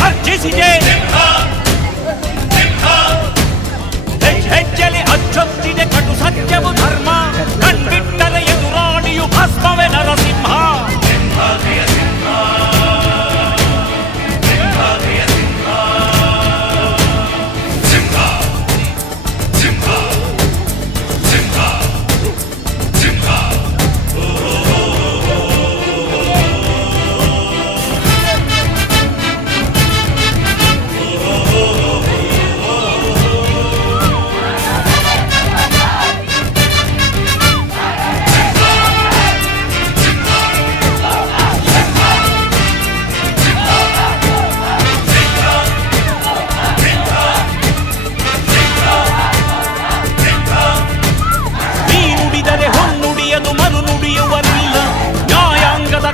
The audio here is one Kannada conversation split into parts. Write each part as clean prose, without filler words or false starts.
ಘರ್ಜಿಸಿದೆ. ಹೆಜ್ಜೆಲಿ ಅಚ್ಚೊತ್ತಿದೆ ಕಟು ಸತ್ಯವು ಧರ್ಮ, ಕಣ್ಬಿಟ್ಟರೆ ಎದುರಾಳಿಯು ಭಸ್ಮವೇ ನರಸಿಂಹ.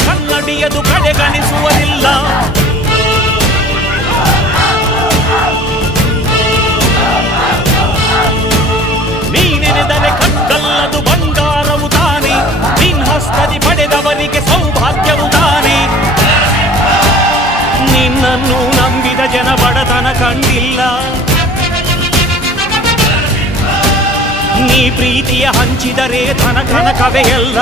ಕನ್ನಡಿಯದು ಕಡೆಗಣಿಸುವರಿಲ್ಲ. ನೀನೆನೆದರೆ ಕಕ್ಕಲ್ಲದು ಬಂಗಾರವು ತಾನೆ, ನಿನ್ ಹಸ್ತದಿ ಪಡೆದವರಿಗೆ ಸೌಭಾಗ್ಯವು ತಾನೆ. ನಿನ್ನನ್ನು ನಂಬಿದ ಜನ ಬಡತನ ಕಂಡಿಲ್ಲ. ನೀ ಪ್ರೀತಿಯ ಹಂಚಿದರೆ ಧನ ಕನಕವೇ ಎಲ್ಲ.